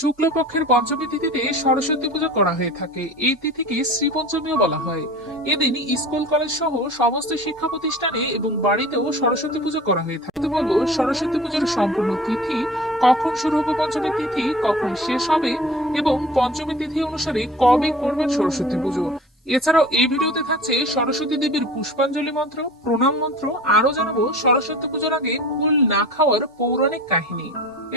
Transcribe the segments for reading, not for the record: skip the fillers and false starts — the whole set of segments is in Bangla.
শুক্লপক্ষের পঞ্চমী তিথিতে সরস্বতী পূজা করা হয়ে থাকে। এই তিথিকে শ্রী পঞ্চমীও বলা হয়। এদিন স্কুল কলেজ সহ সমস্ত শিক্ষা প্রতিষ্ঠানে এবং বাড়িতেও সরস্বতী পূজা করা হয়ে থাকে। তো বলবো সরস্বতী পূজার সম্পূর্ণ তিথি, কখন শুরু হবে পঞ্চমী তিথি, কখন শেষ হবে এবং পঞ্চমী তিথি অনুসারে কবে করবেন সরস্বতী পুজো। এছাড়াও এই ভিডিওতে থাকছে সরস্বতী দেবীর পুষ্পাঞ্জলি মন্ত্র, প্রণাম মন্ত্র, আরো জানাবো সরস্বতী পুজোর আগে কুল না খাওয়ার পৌরাণিক কাহিনী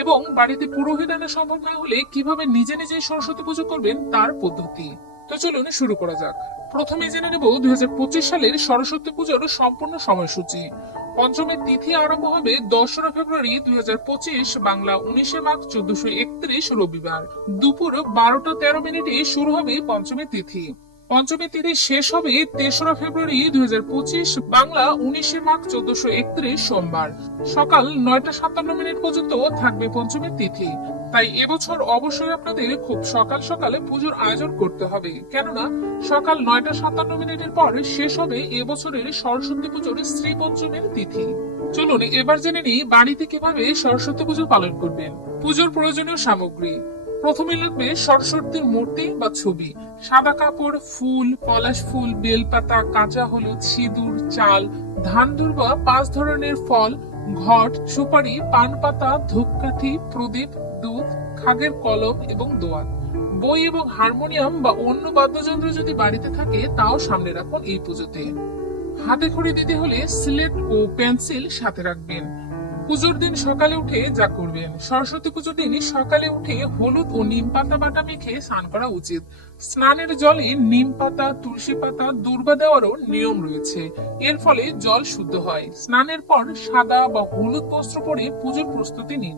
এবং বাড়িতে পুরোহিত আনা সম্ভব না হলে কিভাবে নিজে নিজে সরস্বতী পুজো করবেন তার পদ্ধতি। তো চলুন শুরু করা যাক। প্রথমে জেনে নেব 2025 সালের সরস্বতী পুজোর সম্পূর্ণ সময়সূচি। পঞ্চমের তিথি আরম্ভ হবে 2রা ফেব্রুয়ারি 2025, বাংলা 19শে মাঘ 1431 রবিবার দুপুর 12টা 13 মিনিটে শুরু হবে পঞ্চমী তিথি। পঞ্চমী তিথি শেষ হবে 3রা ফেব্রুয়ারি 2025, বাংলা 19শে মাঘ 1431 সোমবার সকাল 9টা 57 মিনিট পর্যন্ত থাকবে পঞ্চমী তিথি। তাই এবছর অবশ্যই আপনাদের খুব সকাল সকালে পুজোর আয়োজন করতে হবে, কেননা সকাল 9টা 57 মিনিটের পর শেষ হবে এবছরের সরস্বতী পুজোর শ্রী পঞ্চমীর তিথি। চলুন এবার জেনে নিই বাড়িতে কিভাবে সরস্বতী পুজো পালন করবেন। পুজোর প্রয়োজনীয় সামগ্রী। প্রথমে লাগবে সরস্বতীর মূর্তি বা ছবি, সাদা কাপড়, ফুল, পলাশ ফুল, বেলপাতা, কাঁচা হলুদ, সিঁদুর, চাল, ধান দুর্বা, 5 ধরনের ফল, ঘট, সুপারি, পান পাতা, ধূপকাঠি, প্রদীপ, দুধ, খাগের কলম এবং দোয়াত। বই এবং হারমোনিয়াম বা অন্য বাদ্যযন্ত্র যদি বাড়িতে থাকে তাও সামনে রাখুন এই পুজোতে। হাতে খড়ি দিতে হলে সিলেট ও পেন্সিল সাথে রাখবেন। পুজোর দিন সকালে উঠে যা করবেন। সরস্বতী পুজোর দিন সকালে উঠে হলুদ ও নিম পাতা বাটা মেখে স্নান করা উচিত। স্নানের জলে নিম পাতা, তুলসী পাতা, দূর্বা দেওয়ারও নিয়ম রয়েছে। এর ফলে জল শুদ্ধ হয়। স্নানের পর সাদা বা হলুদ বস্ত্র পরে পুজোর প্রস্তুতি নিন।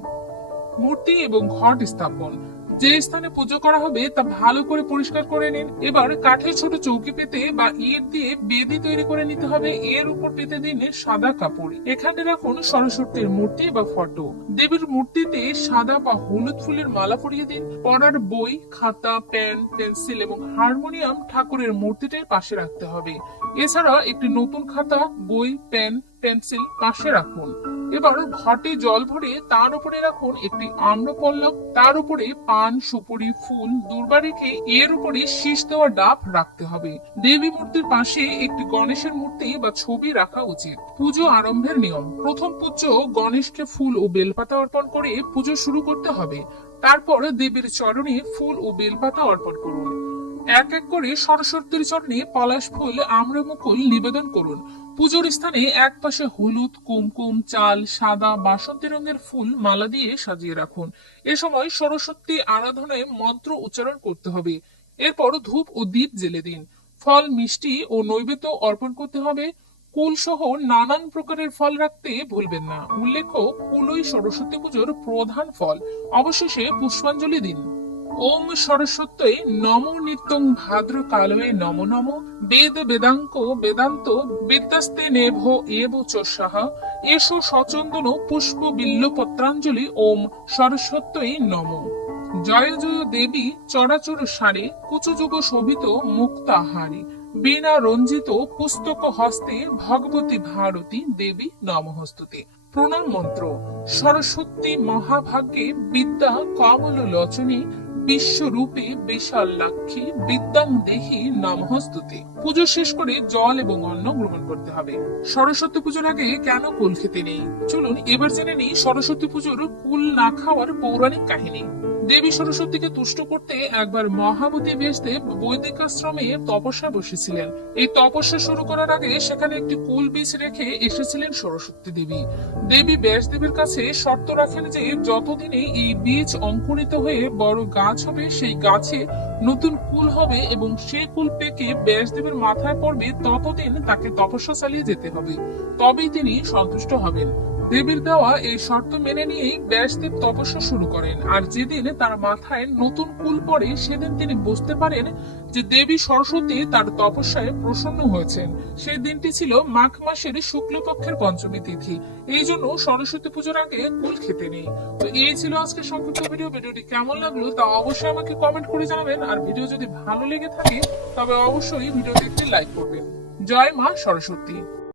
মূর্তি এবং ঘট স্থাপন। যে স্থানে পুজো করা হবে তা ভালো করে পরিষ্কার করে নিন। এবার কাঠের ছোট চৌকি পেতে বা ইট দিয়ে বেদি তৈরি করে নিতে হবে। এর উপর পেতে দিন সাদা কাপড়। এখানে রাখুন সরস্বতীর মূর্তি বা ফটো। দেবীর মূর্তিতে সাদা বা হলুদ ফুলের মালা পরিয়ে দিন। পড়ার বই, খাতা, পেন, পেন্সিল এবং হারমোনিয়াম ঠাকুরের মূর্তিটির পাশে রাখতে হবে। এছাড়া একটি নতুন খাতা, বই, পেন, পেন্সিল পাশে রাখুন। এবার ঘটে জল ভরে তার উপরে রাখুন একটি আম্রপল্লব, তার উপরে পান, সুপুরি, ফুল, দূর্বা রেখে এর উপরে শীষ দেওয়া ডাব রাখতে হবে। দেবী মূর্তির পাশে একটি গণেশের মূর্তি বা ছবি রাখা উচিত। পুজো আরম্ভের নিয়ম। প্রথম পূজ্য গণেশকে ফুল ও বেলপাতা অর্পণ করে পুজো শুরু করতে হবে। তারপর দেবীর চরণে ফুল ও বেলপাতা অর্পণ করুন। এক এক করে সরস্বতীর চরণে পলাশ ফুল, আম্রমুকুল নিবেদন করুন। পুজোর স্থানে এক পাশে হলুদ, কুমকুম, চাল, সাদা, বাসন্তী রঙের ফুল মালা দিয়ে সাজিয়ে রাখুন। এ সময় সরস্বতী আরাধনায় মন্ত্র উচ্চারণ করতে হবে। এরপর ধূপ ও দীপ জ্বেলে দিন। ফল, মিষ্টি ও নৈবেদ্য অর্পণ করতে হবে। কুল সহ নানান প্রকারের ফল রাখতে ভুলবেন না। উল্লেখ্য, কুলই সরস্বতী পুজোর প্রধান ফল। অবশেষে পুষ্পাঞ্জলি দিন। ওম সরস্বত্যই নমো নিত্যং ভাদ্র কালয়ে নমো নমো বেদ বেদাঙ্ক বেদান্ত বিদ্যাস্তে নেভ এব চ সাহা এষো সচন্দন পুষ্প বিল্ল পত্রাঞ্জলি ওম সরস্বত্যই নমো। জয় জয় দেবী চরাচর সারে কুচযুগ শোভিত মুক্তাহারী বীণা রঞ্জিত পুস্তক হস্তে ভগবতী ভারতী দেবী নমঃস্তুতে। প্রণাম মন্ত্র। সরস্বতী মহাভাগ্যে বিদ্যা কমল লোচনী বিশ্বরূপে বিশাল লাক্ষী বিদ্যাং দেহি নমঃস্তুতে। পুজো শেষ করে জল এবং অন্ন গ্রহণ করতে হবে। সরস্বতী পুজোর আগে কেন কুল খেতে নেই, চলুন এবার জেনে নিই সরস্বতী পুজোর কুল না খাওয়ার পৌরাণিক কাহিনী। দেবী সরস্বতীকে তুষ্ট করতে একবার মহাবতী ব্যাসদেব বৈদিক আশ্রমে তপস্যা বসেছিলেন। এই তপস্যা শুরু করার আগে সেখানে একটি কুল বীজ রেখে এসেছিলেন সরস্বতী দেবী। দেবী ব্যাসদেবের কাছে শর্ত রাখেন যে যতদিনে এই বীজ অঙ্কুরিত হয়ে বড় গাছ হবে, সেই গাছে নতুন কুল হবে এবং সেই কুল পেকে ব্যাসদেবের মাথায় পড়বে, ততদিন তাকে তপস্যা চালিয়ে যেতে হবে, তবেই তিনি সন্তুষ্ট হবেন। দেবীর দেওয়া এই শর্ত মেনে নিয়েই ব্যাসদেব তপস্যা শুরু করেন। আর যেদিন তার মাথায় নতুন কুল পড়ে সেদিন তিনি বুঝতে পারেন যে দেবী সরস্বতী তার তপস্যায় প্রসন্ন হয়েছেন। সেই দিনটি ছিল মাঘ মাসের শুক্লপক্ষের পঞ্চমী তিথি। এই জন্য সরস্বতী পুজোর আগে কুল খেতে নেই। তো এই ছিল আজকে সংক্ষিপ্ত ভিডিও। ভিডিওটি কেমন লাগলো তা অবশ্যই আমাকে কমেন্ট করে জানাবেন। আর ভিডিও যদি ভালো লেগে থাকে তবে অবশ্যই ভিডিওটি একটি লাইক করবেন। জয় মা সরস্বতী।